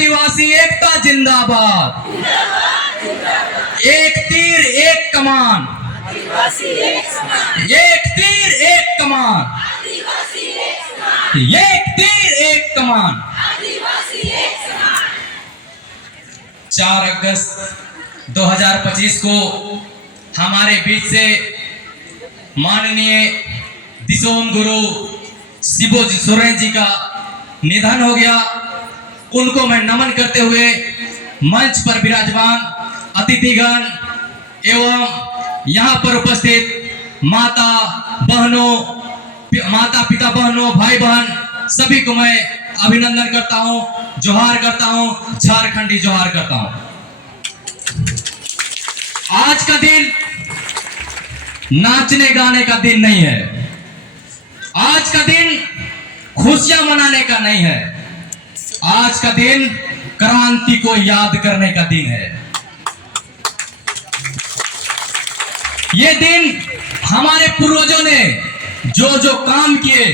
आदिवासी एकता जिंदाबाद, एक तीर एक कमान, एक तीर एक कमान, एक तीर एक कमान। 4 अगस्त 2025 को हमारे बीच से माननीय दिसोम गुरु शिवोजी सोरेन जी का निधन हो गया। उनको मैं नमन करते हुए मंच पर विराजमान अतिथिगण एवं यहाँ पर उपस्थित माता पिता बहनों भाई बहन सभी को मैं अभिनंदन करता हूँ, जोहार करता हूँ, झारखंडी जोहार करता हूँ। आज का दिन नाचने गाने का दिन नहीं है, आज का दिन खुशियां मनाने का नहीं है, आज का दिन क्रांति को याद करने का दिन है। ये दिन हमारे पूर्वजों ने जो जो काम किए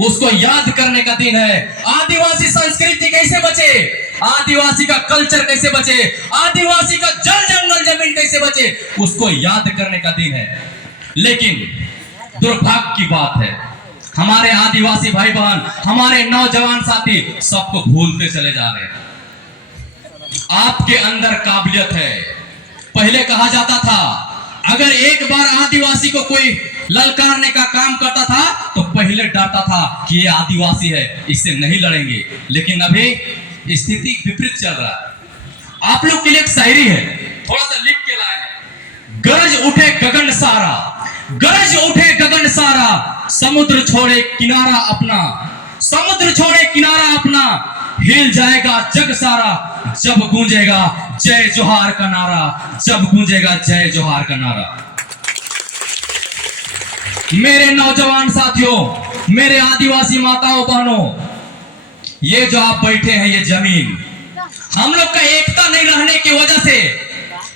उसको याद करने का दिन है। आदिवासी संस्कृति कैसे बचे, आदिवासी का कल्चर कैसे बचे, आदिवासी का जल जंगल जमीन कैसे बचे, उसको याद करने का दिन है। लेकिन दुर्भाग्य की बात है, हमारे आदिवासी भाई बहन, हमारे नौजवान साथी सबको भूलते चले जा रहे हैं। आपके अंदर काबिलियत है। पहले कहा जाता था अगर एक बार आदिवासी को कोई ललकारने का काम करता था तो पहले डरता था कि ये आदिवासी है, इससे नहीं लड़ेंगे। लेकिन अभी स्थिति विपरीत चल रहा है। आप लोग के लिए एक शायरी है, थोड़ा सा लिख के लाए हैं। गरज उठे गगन सारा, गरज उठे गगन सारा, समुद्र छोड़े किनारा अपना, समुद्र छोड़े किनारा अपना, हिल जाएगा जग सारा जब गूंजेगा जय जोहार का नारा, जब गूंजेगा जय जोहार का नारा। मेरे नौजवान साथियों, मेरे आदिवासी माताओं बहनों, ये जो आप बैठे हैं ये जमीन, हम लोग का एकता नहीं रहने की वजह से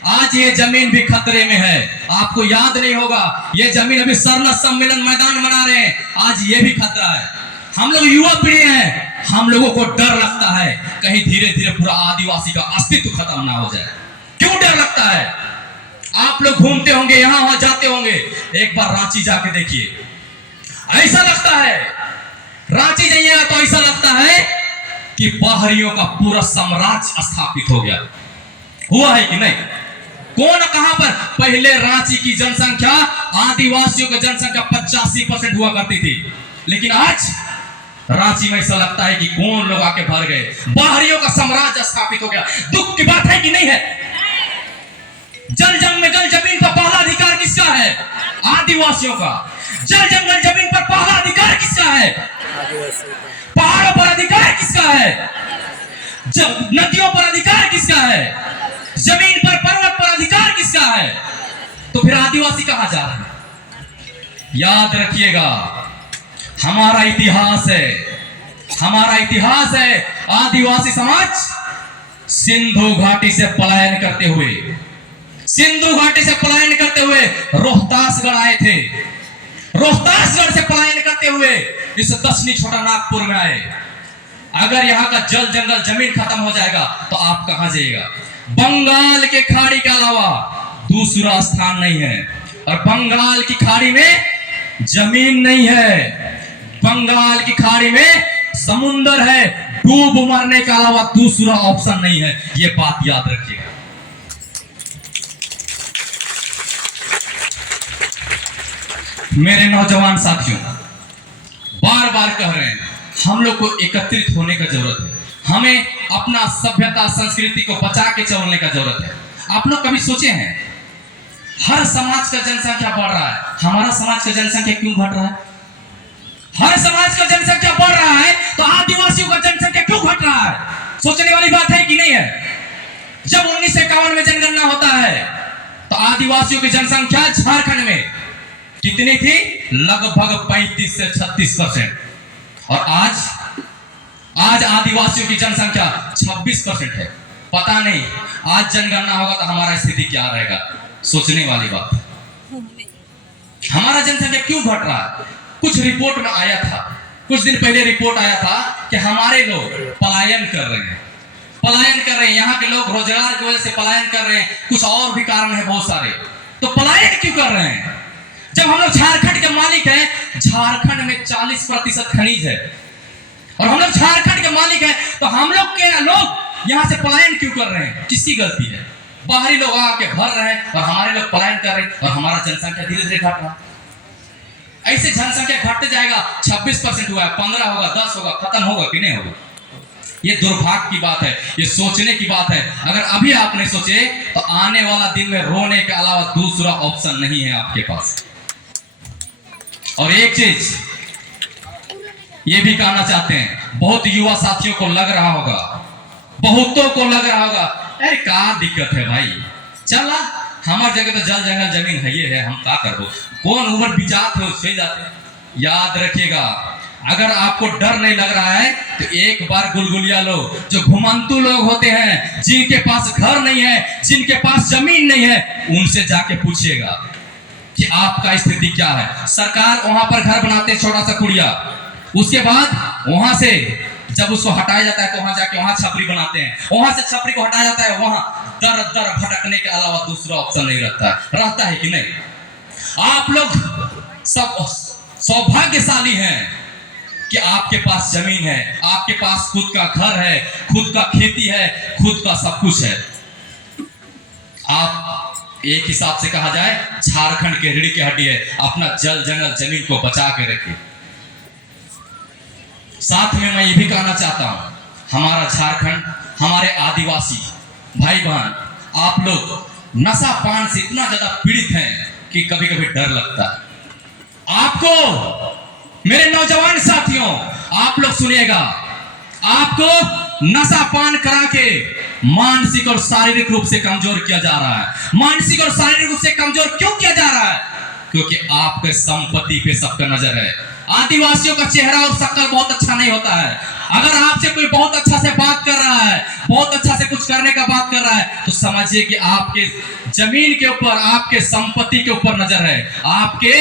आज ये जमीन भी खतरे में है। आपको याद नहीं होगा, ये जमीन अभी सरना सम्मेलन मैदान बना रहे हैं, आज ये भी खतरा है। हम लोग युवा पीढ़ी हैं, हम लोगों को डर लगता है कहीं धीरे धीरे पूरा आदिवासी का अस्तित्व खत्म ना हो जाए। क्यों डर लगता है? आप लोग घूमते होंगे, यहां वहां जाते होंगे, एक बार रांची जाके देखिए, ऐसा लगता है, रांची जाइएगा तो ऐसा लगता है कि बाहरियों का पूरा साम्राज्य स्थापित हो गया। हुआ है कि नहीं? कौन कहां पर? पहले रांची की जनसंख्या, आदिवासियों की जनसंख्या 85% हुआ करती थी, लेकिन आज रांची में ऐसा लगता है कि कौन लोग आके भर गए, बाहरियों का साम्राज्य स्थापित हो गया। दुख की बात है कि नहीं है? जल जंगल जल जमीन पर पहला अधिकार किसका है? आदिवासियों का। जल जंगल जमीन पर पहला अधिकार किसका है? पहाड़ों पर अधिकार किसका है? नदियों पर अधिकार किसका है? जमीन पर पर्वत पर अधिकार किसका है? तो फिर आदिवासी कहां जा रहे हैं? याद रखिएगा, हमारा इतिहास है, हमारा इतिहास है। आदिवासी समाज सिंधु घाटी से पलायन करते हुए, सिंधु घाटी से पलायन करते हुए रोहतासगढ़ आए थे, रोहतासगढ़ से पलायन करते हुए इस दक्षिणी छोटा नागपुर में आए। अगर यहाँ का जल जंगल जमीन खत्म हो जाएगा तो आप कहां जाइएगा? बंगाल के खाड़ी के अलावा दूसरा स्थान नहीं है, और बंगाल की खाड़ी में जमीन नहीं है, बंगाल की खाड़ी में समुंदर है, डूब मरने के अलावा दूसरा ऑप्शन नहीं है। यह बात याद रखिएगा। मेरे नौजवान साथियों, बार बार कह रहे हैं, हम लोग को एकत्रित होने का जरूरत है, हमें अपना सभ्यता संस्कृति को बचा के चलने का जरूरत है। आप लोग कभी सोचे हैं, हर समाज का जनसंख्या बढ़ रहा है, हमारा समाज का जनसंख्या क्यों घट रहा है? हर समाज का जनसंख्या बढ़ रहा है तो आदिवासियों का जनसंख्या क्यों घट रहा है? सोचने वाली बात है कि नहीं है? जब 1951 में जनगणना होता है तो आदिवासियों की जनसंख्या झारखंड में कितनी थी? लगभग 35 से 36%। और आज आदिवासियों की जनसंख्या 26% है। पता नहीं आज जनगणना होगा तो हमारा स्थिति क्या रहेगा? सोचने वाली बात। हमारा जनसंख्या क्यों घट रहा है? कुछ रिपोर्ट में आया था, कुछ दिन पहले रिपोर्ट आया था कि हमारे लोग पलायन कर रहे हैं। पलायन कर रहे हैं, यहाँ के लोग रोजगार की वजह से पलायन कर रहे हैं, कुछ और भी कारण है बहुत सारे। तो पलायन क्यों कर रहे हैं? जब हम लोग झारखंड के मालिक हैं, झारखंड में 40% खनिज है और हम लोग झारखंड के मालिक हैं, तो हम लोग के लोग यहाँ से पलायन क्यों कर रहे हैं? किसकी गलती है? बाहरी लोग आके भर रहे हैं और हमारे लोग पलायन कर रहे हैं और हमारा जनसंख्या धीरे धीरे घट रहा है। ऐसे जनसंख्या घटते जाएगा, 26% हुआ है, 15 होगा, 10 होगा, खत्म होगा कि नहीं होगा? ये दुर्भाग्य की बात है, ये सोचने की बात है। अगर अभी आप नहीं सोचे तो आने वाला दिन में रोने के अलावा दूसरा ऑप्शन नहीं है आपके पास। और एक चीज ये भी कहना चाहते हैं, बहुत युवा साथियों को लग रहा होगा, बहुतों को लग रहा होगा, अरे क्या दिक्कत है भाई, चला हमार जगह तो जल जंगल जमीन है, ये है, हम क्या करबो, कौन उम्र बिचात है उससे जाते। याद रखिएगा, अगर आपको डर नहीं लग रहा है तो एक बार गुलगुलिया लोग, जो घुमंतु लोग होते हैं, जिनके पास घर नहीं है, जिनके पास जमीन नहीं है, उनसे जाके पूछिएगा कि आपका स्थिति क्या है। सरकार वहां पर घर बनाते हैं, छोटा सा कुड़िया, उसके बाद वहां से जब उसको हटाया जाता है तो वहां जाके वहां छपरी बनाते हैं, वहां से छपरी को हटाया जाता है, वहां दर दर भटकने के अलावा दूसरा ऑप्शन नहीं रहता है कि नहीं? आप लोग सब सौभाग्यशाली हैं कि आपके पास जमीन है, आपके पास खुद का घर है, खुद का खेती है, खुद का सब कुछ है। आप एक हिसाब से कहा जाए झारखंड के रीढ़ की हड्डी है, अपना जल जंगल जमीन को बचा के रखिए। साथ में मैं ये भी कहना चाहता हूं, हमारा झारखंड, हमारे आदिवासी भाई बहन, आप लोग नशा पान से इतना ज्यादा पीड़ित हैं कि कभी कभी डर लगता है आपको। मेरे नौजवान साथियों, आप लोग सुनिएगा, आपको नशा पान करा के मानसिक और शारीरिक रूप से कमजोर किया जा रहा है। मानसिक और शारीरिक रूप से कमजोर क्यों किया जा रहा है? क्योंकि आपके संपत्ति पे सबका नजर है। आदिवासियों का चेहरा और शक्ल बहुत अच्छा नहीं होता है। अगर आपसे कोई बहुत अच्छा से बात कर रहा है, बहुत अच्छा से कुछ करने का बात कर रहा है, तो समझिए कि आपके जमीन के ऊपर, आपके संपत्ति के ऊपर नजर है, आपके